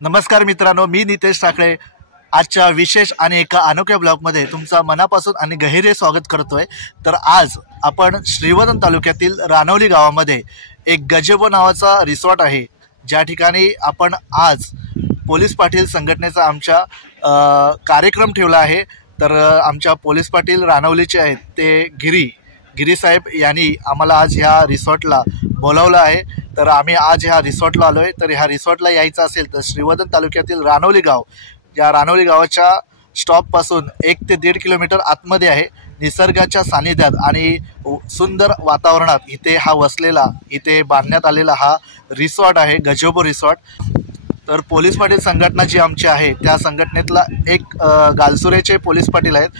नमस्कार मित्रांनो, मी नितेश ठाकरे आजच्या विशेष आणि एका अनोख्या ब्लॉगमध्ये तुमचं मनापासून आणि गहिरे स्वागत करतोय। तर आज आपण श्रीवर्धन तालुक्यातील रानवली गावामध्ये एक गजेबो नावाचा रिसॉर्ट आहे, ज्या ठिकाणी आपण आज पोलीस पाटील संघटनेचा आमच्या कार्यक्रम ठेवला आहे। तर आमच्या पोलीस पाटील रानवलीचे आहेत ते गिरी साहेब यांनी आम्हाला आज ह्या रिसॉर्टला बोलावलं आहे। तर आम्ही आज ह्या रिसॉर्टला आलोय। तर ह्या रिसॉर्टला यायचं असेल तर श्रीवर्धन तालुक्यातील रानवली गाव, या रानवली गावाच्या स्टॉपपासून 1 ते 1.5 किलोमीटर आतमध्ये आहे। निसर्गाच्या सानिध्यात आणि सुंदर वातावरणात इथे बांधण्यात आलेला हा रिसॉर्ट आहे, गजेबो रिसॉर्ट। तर पोलीस पाटील संघटना जी आमची आहे त्या संघटनेतला एक गालसुरेचे पोलीस पाटील आहेत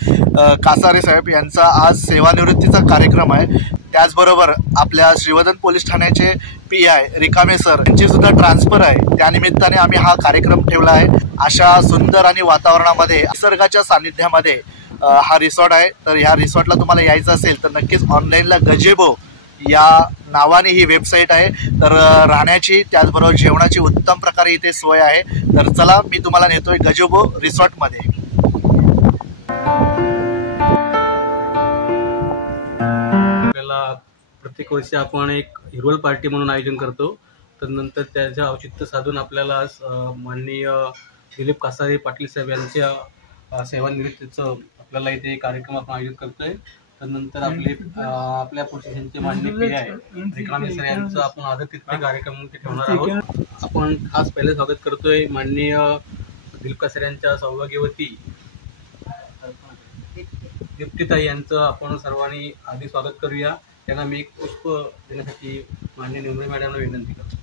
कासारे साहेब, यांचा आज सेवानिवृत्तीचा कार्यक्रम आहे। त्याचबरोबर आपल्या श्रीवर्धन पोलीस ठाण्याचे PI रिकामे सर यांची सुद्धा ट्रान्सफर आहे। त्यानिमित्ताने आम्ही हा कार्यक्रम ठेवला आहे। अशा सुंदर आणि वातावरणामध्ये निसर्गाच्या सानिध्यामध्ये हा रिसॉर्ट आहे। तर ह्या रिसॉर्टला तुम्हाला यायचं असेल तर नक्कीच ऑनलाईनला गजेबो या नावाने ही वेबसाईट आहे। तर राहण्याची त्याचबरोबर जेवणाची उत्तम प्रकारे इथे सोय आहे। तर चला, मी तुम्हाला नेतोय गजेबो रिसॉर्टमध्ये। प्रत्येक वर्षी आपण एक हिरवळ पार्टी म्हणून आयोजन करतो। तर नंतर त्याच्या औचित्य साधून आपल्याला माननीय दिलीप कासारे पाटील साहेब यांच्या सेवानिवृत्तीचं आपल्याला इथे कार्यक्रम आपण आयोजित करतोय। तर नंतर आपल्या पोलिसांचे माननीय PI रिकामे सर यांचं आपण आदरातिथ्य कार्यक्रम ठेवणार आहोत। आपण खास पहिले स्वागत करतोय माननीय दिलीप कासारे यांच्या सौभाग्यवती दीप्तीताई यांचं आपण सर्वांनी आधी स्वागत करूया। त्यांना मी एक पुष्प देण्यासाठी माननीय निमरे मॅडमला विनंती करतो।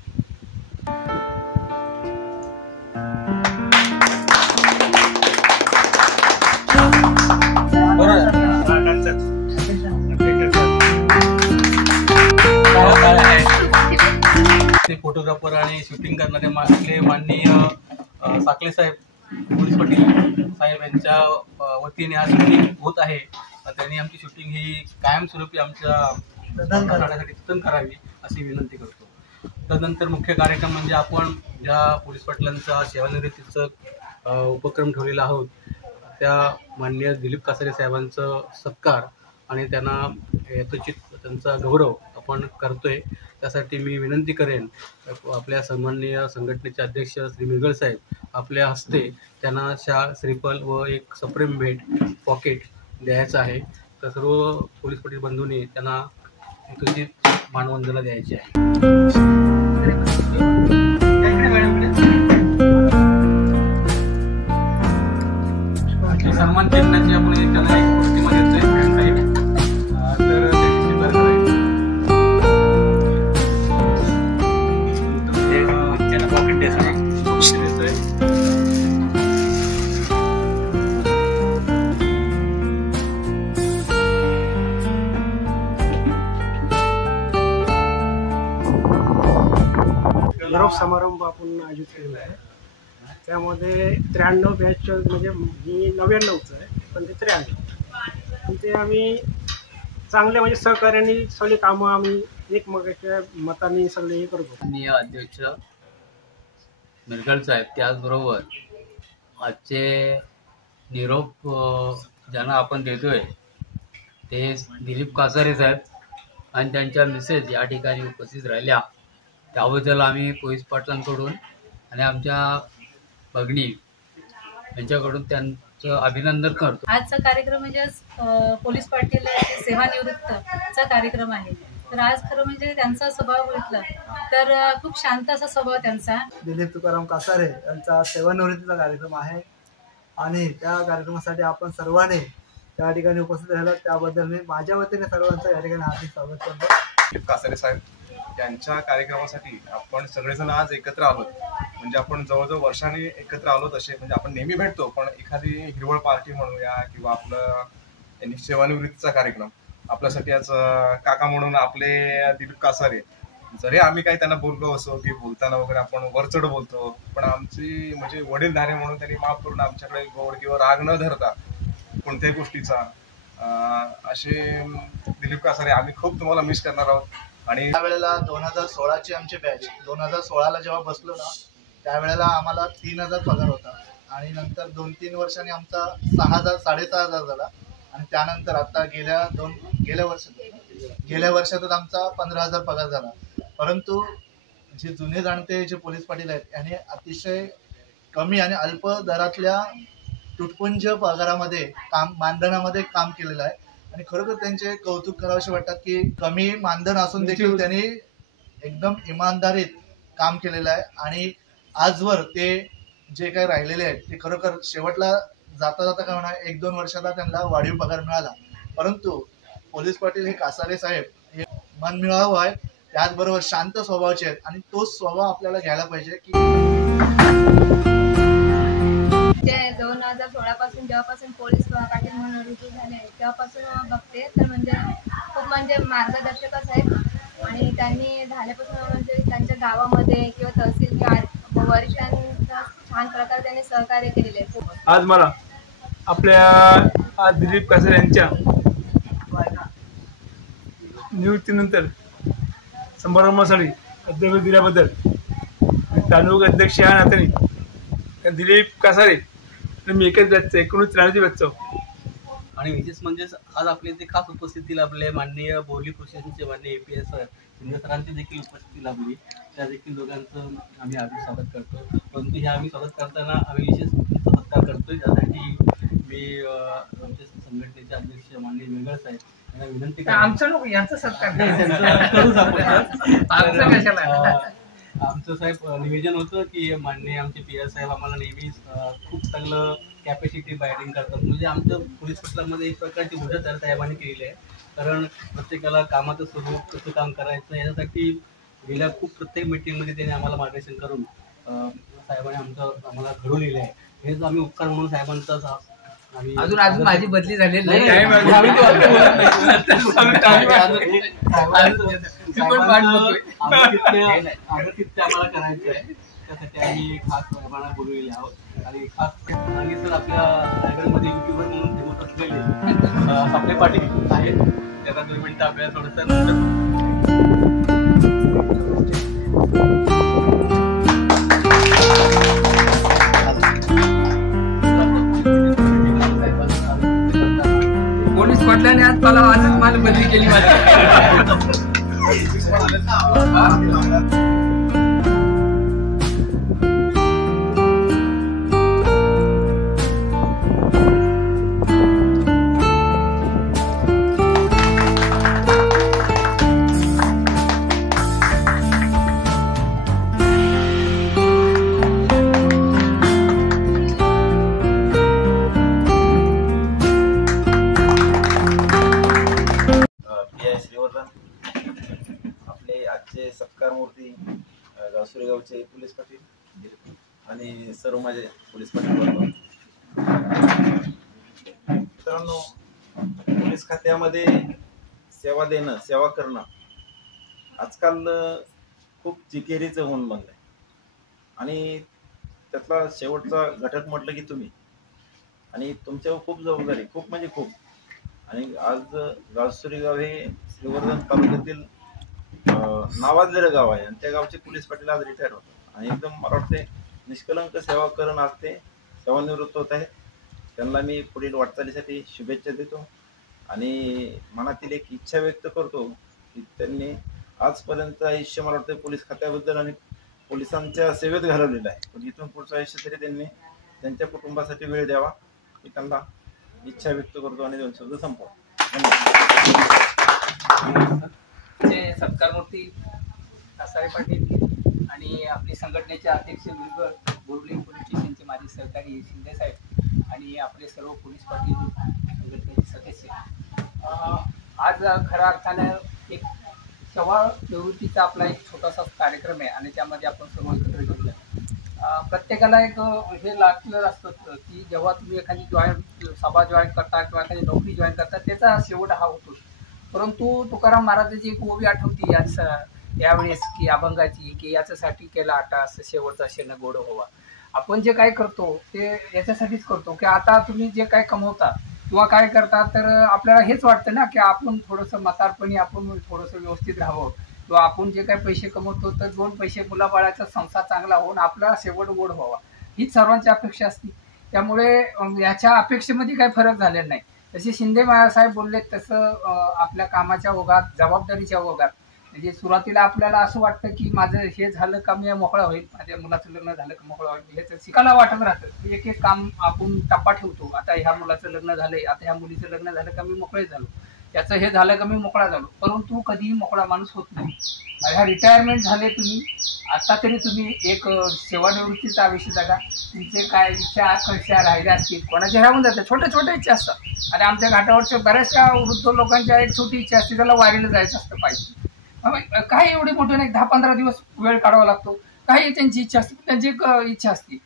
फोटोग्राफर आणि शूटिंग करणारे आपले माननीय साखले साहेब पोलीस पाटील साहेब यांच्या वतीने आज शूटिंग होत आहे। त्यांनी आमची शूटिंग ही कायमस्वरूपी आमच्या साठी जतन करावी अशी विनंती करतो। त्यानंतर मुख्य कार्यक्रम म्हणजे आपण ज्या पोलीस पाटलांचा सेवानिवृत्तीचं उपक्रम ठेवलेला आहोत त्या माननीय दिलीप कासारे साहेबांचं सत्कार आणि त्यांना यथोचित त्यांचा गौरव आपण करतोय। त्यासाठी मी विनंती करेन आपल्या सन्माननीय संघटनेचे अध्यक्ष श्री मिरगळ साहेब आपल्या हस्ते त्यांना श्रीफल व एक सप्रेम भेट पॉकेट द्यायचं आहे। तर सर्व पोलीस पाटील बंधूंनी त्यांना यथोचित मानवंदना द्यायची आहे। सन्मान चिन्हाची आपण त्यांना एक प्रतिमा देतोय साहेब। तर त्यांना पॉकेट द्यायचं समारंभ आपण आयोजित केलेला आहे। त्यामध्ये 93 बॅच म्हणजे मी 99चं आहे, पण ते 93 ते आम्ही चांगले म्हणजे सहकार्याने सगळी कामं आम्ही एकमेकाच्या मताने सगळे हे करतो. माननीय अध्यक्ष मिरगळ साहेब, त्याचबरोबर आजचे निरोप ज्यांना आपण देतोय ते दिलीप कासारे साहेब आणि त्यांच्या मिसेस या ठिकाणी उपस्थित राहिल्या, त्याबद्दल आम्ही पोलीस पाटलांकडून आणि आमच्या भगिनी यांच्याकडून त्यांचं अभिनंदन करतो. आजचा कार्यक्रम म्हणजे पोलीस पाटील सेवानिवृत्तचा कार्यक्रम आहे. तर आज खरं म्हणजे त्यांचा स्वभाव बघितला तर खूप शांत असा स्वभाव त्यांचा. दिलीप तुकाराम कासारे यांचा सेवानिवृत्तीचा कार्यक्रम आहे आणि त्या कार्यक्रमासाठी आपण सर्वांनी त्या ठिकाणी उपस्थित राहिला त्याबद्दल मी माझ्या वतीने सर्वांचं या ठिकाणी हार्दिक स्वागत करतो. दिलीप कासारे साहेब यांच्या कार्यक्रमासाठी आपण सगळेजण आज एकत्र आलो. म्हणजे आपण जवळजवळ वर्षांनी एकत्र आलो तसे, म्हणजे आपण नेहमी भेटतो पण एखादी हिरवळ पार्टी म्हणूया किंवा आपलं सेवानिवृत्तीचा कार्यक्रम आपल्यासाठी आज काका म्हणून आपले दिलीप कासारे, जरी आम्ही काही त्यांना बोललो असो की बोलताना वगैरे आपण वरचढ बोलतो, पण आमची म्हणजे वडीलधारे म्हणून त्यांनी माफ करून आमच्याकडे गोड किंवा राग न धरता कोणत्याही गोष्टीचा असे दिलीप कासारे आम्ही खूप तुम्हाला मिस करणार आहोत. आणि त्यावेळेला 2016ची आमची बॅच 2016ला जेव्हा बसलो ना त्यावेळेला आम्हाला 3,000 पगार होता आणि नंतर 2-3 वर्षांनी आमचा 6,000 6,500 झाला आणि त्यानंतर आता गेल्या वर्षातच आमचा 15,000 पगार झाला. परंतु जे जुने जाणते जे पोलीस पाटील आहेत यांनी अतिशय कमी आणि अल्प दरातल्या तुटपुंज पगारामध्ये मानधनामध्ये काम केलेलं आहे आणि खरोखर त्यांचे कौतुक करावेसे वाटतात की कमी मानधन असून देखील त्यांनी एकदम इमानदारीत काम केलेलं आहे आणि आजवर ते जे काही राहिलेले आहेत ते खरोखर शेवटला जाता जाता काय होणार 1-2 वर्षाला त्यांना वाढीव पगार मिळाला. परंतु पोलीस पाटील हे कासारे साहेब हे मनमिळावू आहे, त्याचबरोबर शांत स्वभावाचे आहेत आणि तोच स्वभाव आपल्याला घ्यायला पाहिजे की 2016 पासून जेव्हापासून पोलीस पाटील म्हणून रुजू झाले तेव्हापासून बघते तर म्हणजे खूप म्हणजे मार्गदर्शकच आहेत आणि त्यांनी झाल्यापासून म्हणजे त्यांच्या गावामध्ये किंवा तहसील किंवा वरिष्ठांचा छान प्रकारे त्यांनी सहकार्य केलेले आहे. आज मला आपल्या दिलीप कासारे यांच्या नियुक्तीनंतर समारंभासाठी अध्यक्ष दिल्याबद्दल तालुका अध्यक्ष या नात्याने दिलीप कासारे मी एकच बॅचचं 1993 बॅचचं आणि विशेष म्हणजे आज आपल्या इथे खास उपस्थिती लाभले माननीय बोर्ली प्रोसेसचे माननीय APS शिंदे सरांची देखील उपस्थिती लाभली. त्या देखील दोघांचं आम्ही आधी स्वागत करतो. परंतु हे आम्ही स्वागत करताना आम्ही विशेष सत्कार करतोय. त्यासाठी मी आमच्या संघटनेचे अध्यक्ष माननीय मिरगळ साहेब यांना विनंती करतो. आमचं लोक यांचा सत्कार करूच आपण. आमचं साहेब निवेदन होतं की माननीय आमचे PS साहेब आम्हाला नेहमी खूप चांगलं कॅपॅसिटी बायडिंग करतात. म्हणजे आमचं पोलीस पाटलामध्ये एक प्रकारची भूषा त्या साहेबांनी केलेली आहे. कारण प्रत्येकाला कामाचं स्वरूप कसं काम करायचं याच्यासाठी गेल्या प्रत्येक मीटिंगमध्ये त्यांनी आम्हाला मार्गदर्शन करून साहेबांनी आम्हाला घडवून लिहिले आहे. हेच आम्ही उपकार म्हणून साहेबांचा अजून माझी बदली झालेली नाही. आम्हाला करायचं आहे त्यासाठी आम्ही खास साहेबांना बोलवलेले आहोत. आणि खास आणि सर आपल्या रायगडमध्ये युट्यूबर म्हणून फेमस असलेले सापळे पाटील आहेत. त्याचा 2 मिनिटं आपल्याला थोडंसं पोलीस पाटलाने आज आजच मला बदली केली माझी. आपले आजचे सत्कार मूर्ती गावसुरेगावचे पोलीस पाटील आणि सर्व माझे पोलीस पाटील वर्ग. मित्रांनो, पोलीस खात्यामध्ये सेवा देणं, सेवा करणं आजकाल खूप चिकेरीचं होऊन बनलं आहे आणि त्यातला शेवटचा घटक म्हटलं की तुम्ही आणि तुमच्यावर खूप जबाबदारी, खूप म्हणजे खूप. आणि आज गावसुरेगाव हे श्रीवर्धन तालुक्यातील नावाजलेलं गाव आहे आणि त्या गावचे पोलीस पाटील आज रिटायर होतात आणि एकदम मला वाटते निष्कलंक सेवा करून आज ते सेवानिवृत्त होत आहेत. त्यांना मी पुढील वाटचालीसाठी शुभेच्छा देतो आणि मनातील एक इच्छा व्यक्त करतो की त्यांनी आजपर्यंत आयुष्य मला वाटतं पोलीस खात्याबद्दल आणि पोलिसांच्या सेवेत घालवलेलं आहे, पण इथून पुढचं आयुष्य तरी त्यांनी त्यांच्या कुटुंबासाठी वेळ द्यावा मी त्यांना इच्छा व्यक्त करतो आणि 2 शब्द संपवतो. सत्कारमूर्ती कासारे पाटील आणि आपली संघटनेचे अध्यक्ष मिरगळ, बोर्डली पोलीस स्टेशनचे माजी सहकारी शिंदे साहेब आणि आपले सर्व पोलीस पाटील संघटनेचे सदस्य, आज खऱ्या अर्थानं एक सेवा निवृत्तीचा आपला एक छोटासा कार्यक्रम आहे आणि त्यामध्ये आपण सर्व एकत्र घेतलं. प्रत्येकाला एक हे लागलेलं असतं की जेव्हा तुम्ही एखादी सभा जॉईन करता किंवा एखादी नोकरी जॉईन करता त्याचा शेवट हा होतो. परंतु तुकाराम महाराजांची एक ओवी आठवती आज यावेळेस की अभंगाची की याच्यासाठी केला आटा असं शेवटचा शेण गोड व्हावा. आपण जे काय करतो ते याच्यासाठीच करतो की आता तुम्ही जे काय कमवता किंवा काय करता तर आपल्याला हेच वाटतं ना की आपण थोडंसं म्हातारपणी आपण थोडंसं व्यवस्थित राहावं किंवा आपण जे काही पैसे कमवतो तर 2 पैसे मुलाबाळाचा संसार चांगला होऊन आपला शेवट गोड व्हावा हीच सर्वांची अपेक्षा असते. त्यामुळे याच्या अपेक्षेमध्ये काही फरक झालेला नाही. जसे शिंदे साहेब बोलले तसं आपल्या कामाच्या ओघात जबाबदारीच्या ओघात म्हणजे सुरुवातीला आपल्याला असं वाटतं की माझं हे झालं का मी मोकळा होईल, माझ्या मुलाचं लग्न झालं का मोकळा होईल, हे तर शिकायला वाटत राहतं. एक एक काम आपण टप्पा ठेवतो. आता ह्या मुलाचं लग्न झालंय, आता ह्या मुलीचं लग्न झालं का मी मोकळे झालो, याचं हे झालं का मी मोकळा झालो. परंतु कधीही मोकळा माणूस होत नाही. ह्या रिटायरमेंट झाले तुम्ही आता तरी तुम्ही एक सेवानिवृत्तीचा आयुष्य जगा. तुमचे काय इच्छा आकांक्षा राहिल्या असतील कोणाच्या राहून जातात, छोट्या छोट्या इच्छा असतात. आणि आमच्या घाटावरच्या बऱ्याचशा वृद्ध लोकांच्या एक छोटी इच्छा असते त्याला वारीला जायचं असतं पाहिजे. काही एवढी मोठी नाही 10-15 दिवस वेळ काढावा लागतो. काही त्यांची इच्छा असते, त्यांची एक इच्छा असते.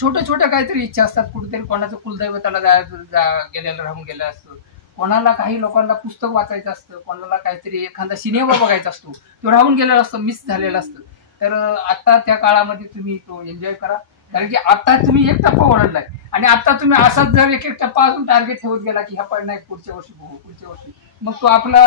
छोट्या छोट्या काहीतरी इच्छा असतात. कुठेतरी कोणाचं कुलदैवताला गेलेलं राहून गेलं असतं, कोणाला काही लोकांना पुस्तक वाचायचं असतं, कोणाला काहीतरी एखादा सिनेमा बघायचा असतो तो राहून गेलेला असतो, मिस झालेला असतं. तर आता त्या काळामध्ये तुम्ही तो एन्जॉय करा. कारण की आता तुम्ही एक टप्पा ओढलाय आणि आता तुम्ही असाच जर एक टप्पा अजून टार्गेट ठेवत गेला की ह्या पण नाही पुढच्या वर्षी बघू पुढच्या वर्षी, मग तो आपला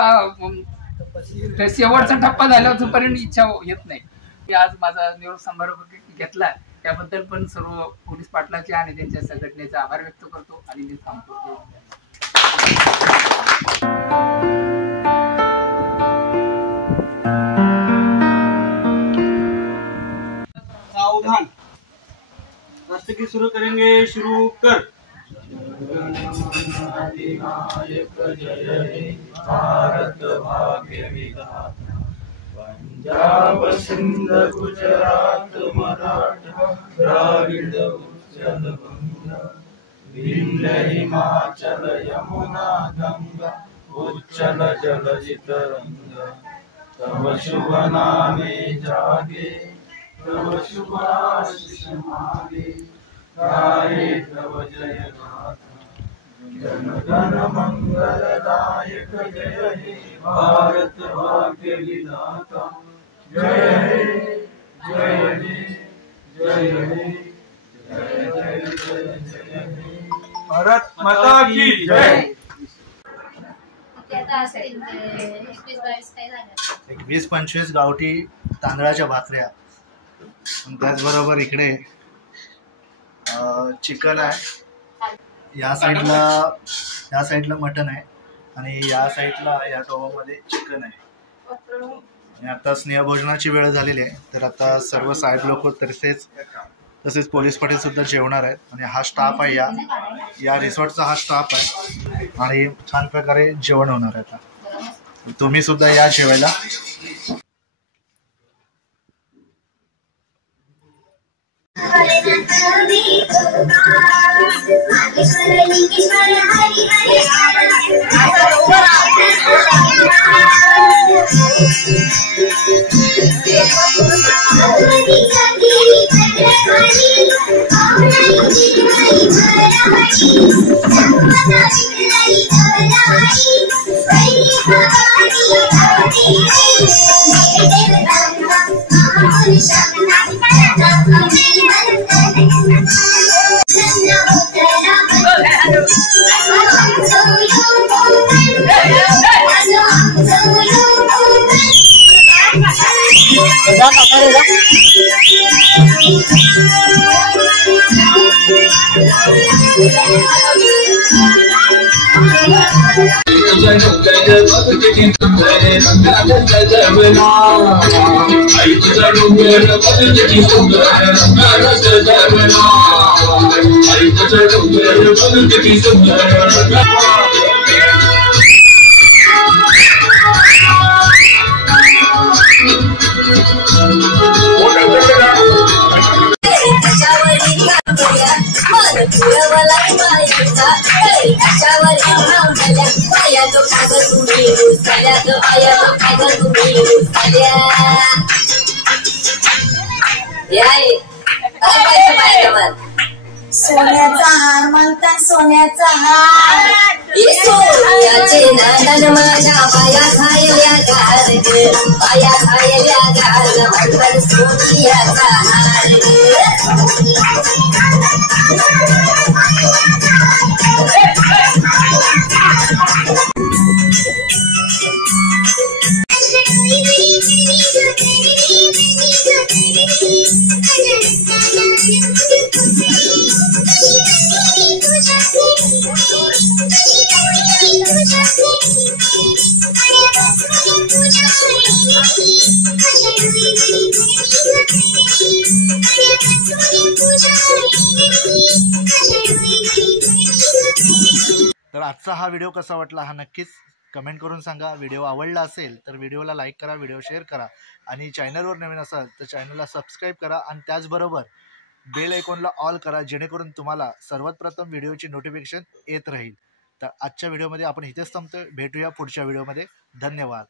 शेवटचा टप्पा झाल्यावर जोपर्यंत इच्छा येत नाही. की आज माझा निरोप समारोह घेतला त्याबद्दल पण सर्व पोलीस पाटलाचे आणि त्यांच्या संघटनेचा आभार व्यक्त करतो आणि मी थांबतो. सावधान, राष्ट्रगीत शुरू करेंगे. शुरू कर. भारत भाग्य विधाता, पंजाब सिंध गुजरात मराठा द्राविड उत्कल गंगा, विंध्य हिमाचल यमुना गंगा, उच्चल जलधि तरंगा, तव शुभ नामे जागे, तव शुभ आशीष मागे, गाये तव जय गाथा, जन गण मंगलदायक जय हे भारत भाग्य विधाता, जय हे जय हे जय हे जय जय जय जय हे भारत माता की जय. 20-25 गावठी तांदळाच्या भाकऱ्या, त्याचबरोबर इकडे चिकन आहे. या साईडला मटन आहे आणि या साईडला या टोबामध्ये चिकन आहे. आणि आता स्नेहभोजनाची वेळ झालेली आहे, तर आता सर्व साहेब लोक तसेच पोलीस पाटील सुद्धा जेवणार आहेत. आणि हा स्टाफ आहे, या रिसॉर्टचा हा स्टाफ आहे आणि छान प्रकारे जेवण होणार आहे. आता तुम्ही सुद्धा या जेवायला. सोन्याचा हार म्हणतात सोन्याचा हार सोन्याचे नांदन माझ्या पाया खायल्या गार पाया खायल्या गार म्हणतात सोनियाचा हार तर आजचा हा व्हिडिओ कसा वाटला हा नक्कीच कमेंट करून सांगा. व्हिडिओ आवडला असेल तर व्हिडिओला लाईक करा, व्हिडिओ शेअर करा आणि चॅनलवर नवीन असाल तर चॅनलला सबस्क्राईब करा आणि त्याचबरोबर बेल आयकॉनला ऑल करा जेणेकरून तुम्हाला सर्वात प्रथम व्हिडिओची नोटिफिकेशन येत राहील. तर आजच्या व्हिडिओमध्ये आपण इथेच थांबतोय. भेटूया पुढच्या व्हिडिओमध्ये. धन्यवाद.